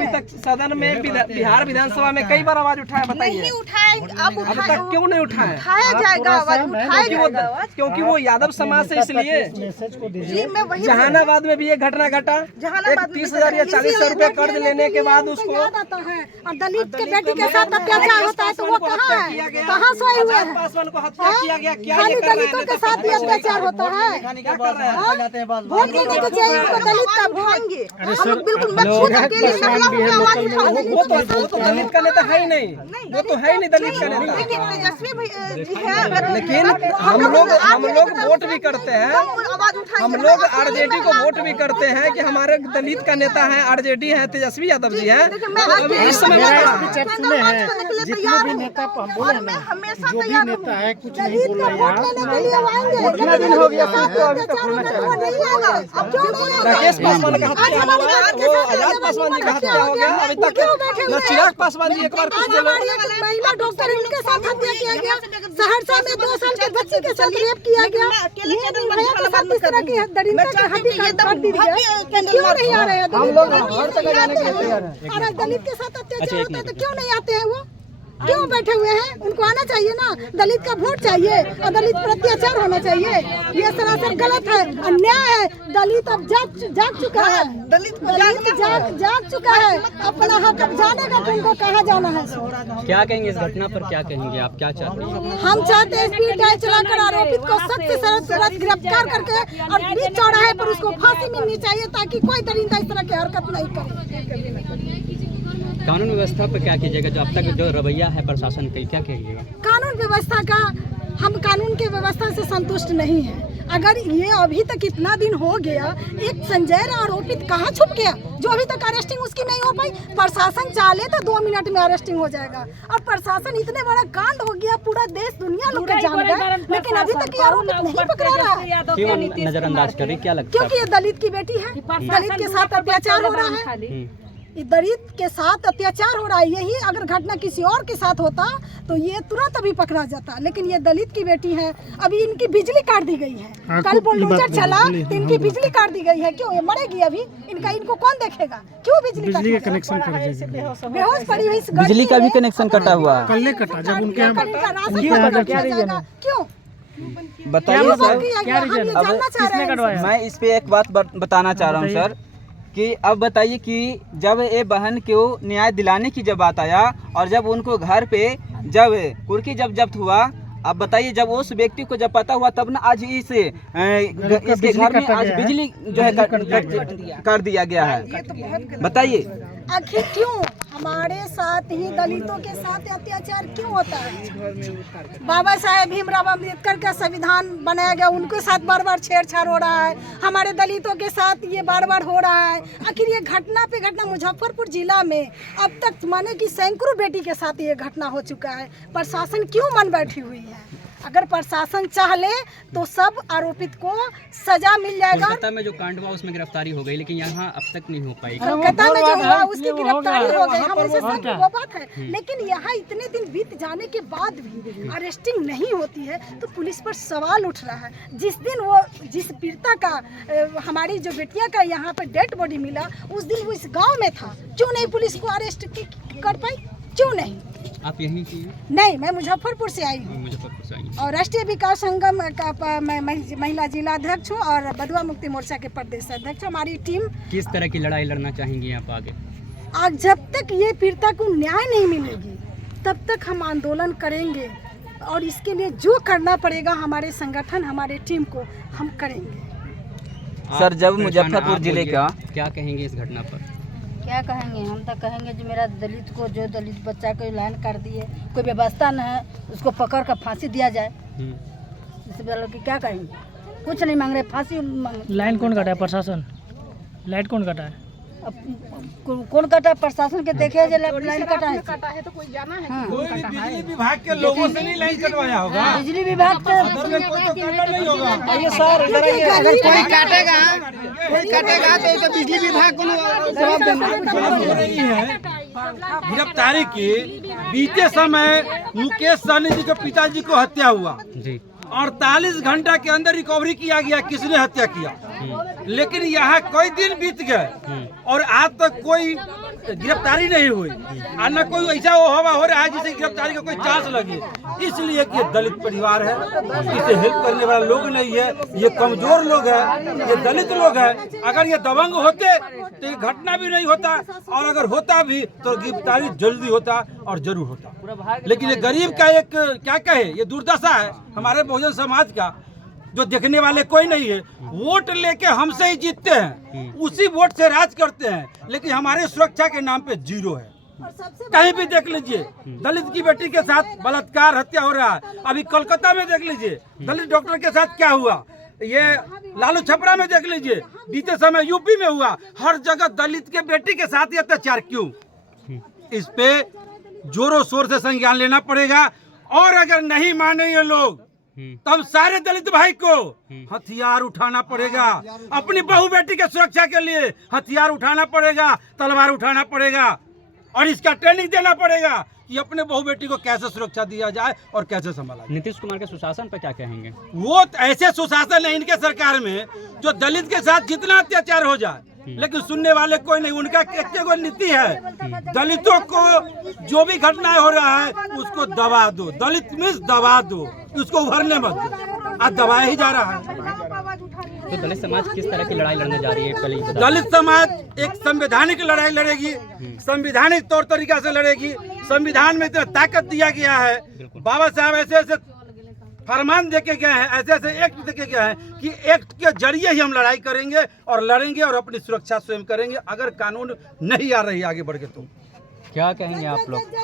अभी तक सदन में बिहार विधानसभा में कई बार आवाज उठाया, बताइए नहीं उठाए, अब तक क्यों नहीं उठाया? उठाया जाएगा, आवाज उठाया जाएगा, क्योंकि वो यादव समाज से, इसलिए जी मैं वही जहानाबाद में भी ये घटना घटा, 30,000 या 40,000 रुपए कर्ज लेने के बाद उसको याद आता है। और दलित के बेटी के साथ अत्याचार होता है तो वो कहाँ है, कहाँ सोए हुए हैं? पासवान को हत्या किया गया, क्या खाली ये कर रहे दलितों हैं? के साथ भी अत्याचार होता है। क्या कर रहे हैं? वोट देने के चाहिए उनको दलित का उठाएंगे। हम लोग बिल्कुल मत छूट अकेले महिला हो गया, आवाज उठाओ। वो तो दलित का नेता है ही नहीं, वो तो है ही नहीं दलित का नेता। लेकिन तेजस्वी जी है, अगर लेकिन हम लोग वोट भी करते हैं, आवाज उठाएंगे, हम लोग आरजेडी को वोट भी करते हैं कि हमारे दलित का नेता है, आरजेडी है, तेजस्वी यादव जी है। इस समय सुने हैं जितने भी नेता बोले ना, हमेशा जो भी नेता है कुछ नहीं दलित बोल का रहा वोट लेने के लिए आएंगे। कितना दिन हो गया आपको अभी तक होना वो नहीं होगा। अब क्यों नहीं होगा? राकेश पासवान का हत्या हुआ, वो आजाद पासवान जी का हत्या हो गया, अभी तक न चिराग पासवान जी एक बार कुछ बोले। हमारी एक महिला डॉक्टर उनके साथ हत्या किया गया, सहरसा में 2 साल के बच्चे के साथ रेप किया गया। ये निर्भया के साथ इस तरह की दरिंदा की हड्डी काट दी गई। क्यों नहीं आ रहे हैं? हम लोग हर जगह जाने के लिए तैयार हैं। और दलित के साथ अत्याचार होता है तो क्यों नहीं आते हैं? वो क्यों बैठे हुए हैं? उनको आना चाहिए ना। दलित का वोट चाहिए और दलित पर अत्याचार होना चाहिए। ये सरासर गलत है, अन्याय है। दलित अब जाग चुका है, दलित जाग चुका है। अपना हक अब जानेगा कि उनको कहाँ जाना है। क्या कहेंगे इस घटना पर, क्या कहेंगे आप, क्या चाहते हैं? हम चाहते हैं स्पीड डायल चलाकर आरोपित को सख्त से सख्त गिरफ्तार करके और बीच चौराहे पर उसको फांसी मिलनी चाहिए ताकि कोई दरिंदा इस तरह की हरकत नहीं करे। कानून व्यवस्था पर क्या कीजिएगा, जो अब तक जो रवैया है प्रशासन का, क्या कहिएगा? कानून व्यवस्था का, हम कानून के व्यवस्था से संतुष्ट नहीं है। अगर ये अभी तक इतना दिन हो गया, एक संजय आरोपित कहाँ छुप गया जो अभी तक अरेस्टिंग उसकी नहीं हो पाई? प्रशासन चाले तो 2 मिनट में अरेस्टिंग हो जाएगा और प्रशासन इतने बड़ा कांड हो गया, पूरा देश दुनिया लोग जान गए, लेकिन अभी तक ये आरोपित नहीं पकड़ा रहा है। क्यों नजरअंदाज कर रही, क्या लगता है? क्योंकि ये दलित की बेटी है, दलित के साथ अत्याचार हो रहा है। दलित के साथ अत्याचार हो रहा है। यही अगर घटना किसी और के साथ होता तो ये तुरंत अभी पकड़ा जाता, लेकिन ये दलित की बेटी है। अभी इनकी बिजली काट दी गई है, कल बुलडोजर चला तो इनकी बिजली काट दी गई है। क्यों? ये मरेगी अभी, इनको कौन देखेगा? क्यों बिजली का कनेक्शन बेहोश पड़ी हुई? बिजली का भी कनेक्शन कटा हुआ, कल कटा जब उनके क्यों? बताइए सर। अब मैं इस पे एक बात बताना चाह रहा हूँ सर, कि अब बताइए कि जब ये बहन को न्याय दिलाने की जब बात आया और जब उनको घर पे जब कुर्की जब जब्त हुआ, अब बताइए जब उस व्यक्ति को जब पता हुआ तब ना आज इसके घर में आज बिजली जो है कर दिया गया है। बताइए आखिर क्यों हमारे साथ ही दलितों के साथ अत्याचार क्यों होता है? बाबा साहेब भीमराव अम्बेडकर का संविधान बनाया गया, उनके साथ बार बार छेड़छाड़ हो रहा है। हमारे दलितों के साथ ये बार बार हो रहा है। आखिर ये घटना पे घटना मुजफ्फरपुर जिला में अब तक माने कि सैकड़ों बेटी के साथ ये घटना हो चुका है। प्रशासन क्यों मन बैठी हुई है? अगर प्रशासन चाह ले तो सब आरोपित को सजा मिल जाएगा। कोलकाता में जो कांड हुआ उसमें गिरफ्तारी हो गई, लेकिन यहाँ अब तक नहीं हो पाई। कोलकाता में जो हुआ उसकी गिरफ्तारी हो गई, हम उसे सब वो बात है। लेकिन यहाँ इतने दिन बीत जाने के बाद भी अरेस्टिंग नहीं होती है तो पुलिस पर सवाल उठ रहा है। जिस दिन वो जिस पीड़िता का हमारी जो बेटिया का यहाँ पे डेड बॉडी मिला, उस दिन वो इस गाँव में था। क्यों नहीं पुलिस को अरेस्ट कर पाई? क्यों नहीं? आप यहीं की? नहीं, मैं मुजफ्फरपुर से आई हूँ मुजफ्फरपुर से आई और राष्ट्रीय विकास संगम का मैं महिला जिला अध्यक्ष हूँ और बधुआ मुक्ति मोर्चा के प्रदेश अध्यक्ष। हमारी टीम किस तरह की लड़ाई लड़ना चाहेंगी आप आगे? आज जब तक ये पीड़िता को न्याय नहीं मिलेगी तब तक हम आंदोलन करेंगे और इसके लिए जो करना पड़ेगा हमारे संगठन, हमारे टीम को हम करेंगे। सर जब मुजफ्फरपुर जिले का क्या कहेंगे इस घटना पर? क्या कहेंगे? हम तो कहेंगे जो मेरा दलित को, जो दलित बच्चा को लाइन कर दिए, कोई व्यवस्था न है, उसको पकड़ कर फांसी दिया जाए। इससे बड़ा लोग क्या कहेंगे? कुछ नहीं मांग रहे, फांसी मांग। लाइन कौन काटा है? प्रशासन। लाइट कौन काटा है? अब कौन काटा? प्रशासन के देखे जो लाइन काटा है तो कोई जाना है। हाँ। बिजली विभाग के लोगों से नहीं लाइन कटवाया होगा। बिजली विभाग कोई होगा। अगर कोई काटेगा तो बिजली विभाग को जवाब देना। गिरफ्तारी की बीते समय मुकेश सहनी जी के पिताजी को हत्या हुआ जी, 48 घंटा के अंदर रिकवरी किया गया। किसने हत्या किया? लेकिन यहाँ कई दिन बीत गए और आज तक कोई गिरफ्तारी नहीं हुई और न कोई ऐसा हवा हो रहा है जिसे गिरफ्तारी का कोई चांस लगे। इसलिए कि ये दलित परिवार है, इसे हेल्प करने वाला लोग नहीं है, ये कमजोर लोग है, ये दलित लोग है। अगर ये दबंग होते तो ये घटना भी नहीं होता, और अगर होता भी तो गिरफ्तारी जल्दी होता और जरूर होता। लेकिन ये गरीब का एक क्या कहे, ये दुर्दशा है हमारे बहुजन समाज का, जो देखने वाले कोई नहीं है। वोट लेके हमसे ही जीतते हैं, उसी वोट से राज करते हैं, लेकिन हमारे सुरक्षा के नाम पे जीरो है। कहीं भी देख लीजिए, दलित की बेटी के साथ बलात्कार हत्या हो रहा है। अभी कोलकाता में देख लीजिए दलित डॉक्टर के साथ क्या हुआ, ये लालू छपरा में देख लीजिए, बीते समय यूपी में हुआ। हर जगह दलित के बेटी के साथ ये अत्याचार क्यों? इस पे जोरों शोर से संज्ञान लेना पड़ेगा। और अगर नहीं माने ये लोग, तब सारे दलित भाई को हथियार उठाना पड़ेगा। अपनी बहू बेटी के सुरक्षा के लिए हथियार उठाना पड़ेगा, तलवार उठाना पड़ेगा, और इसका ट्रेनिंग देना पड़ेगा कि अपने बहू बेटी को कैसे सुरक्षा दिया जाए और कैसे संभाला जाए। नीतीश कुमार के सुशासन पर क्या कहेंगे? वो ऐसे सुशासन है इनके सरकार में जो दलित के साथ जितना अत्याचार हो जाए, लेकिन सुनने वाले कोई नहीं। उनका एक नीति है, दलितों को जो भी घटना हो रहा है उसको दबा दो, दलित मीन्स दबा दो, उसको उभरने मत दो। आज दबाया ही जा रहा है। तो दलित समाज किस तरह की लड़ाई लड़ने जा रही है? पहले ये दलित समाज एक संवैधानिक लड़ाई लड़ेगी, संवैधानिक तौर तरीका से लड़ेगी। संविधान में इतना ताकत दिया गया है, बाबा साहब ऐसे ऐसे फरमान देके गए हैं, ऐसे ऐसे एक्ट देके गए हैं कि एक्ट के जरिए ही हम लड़ाई करेंगे और लड़ेंगे और अपनी सुरक्षा स्वयं करेंगे। अगर कानून नहीं आ रही आगे बढ़ के तो क्या कहेंगे आप लोग?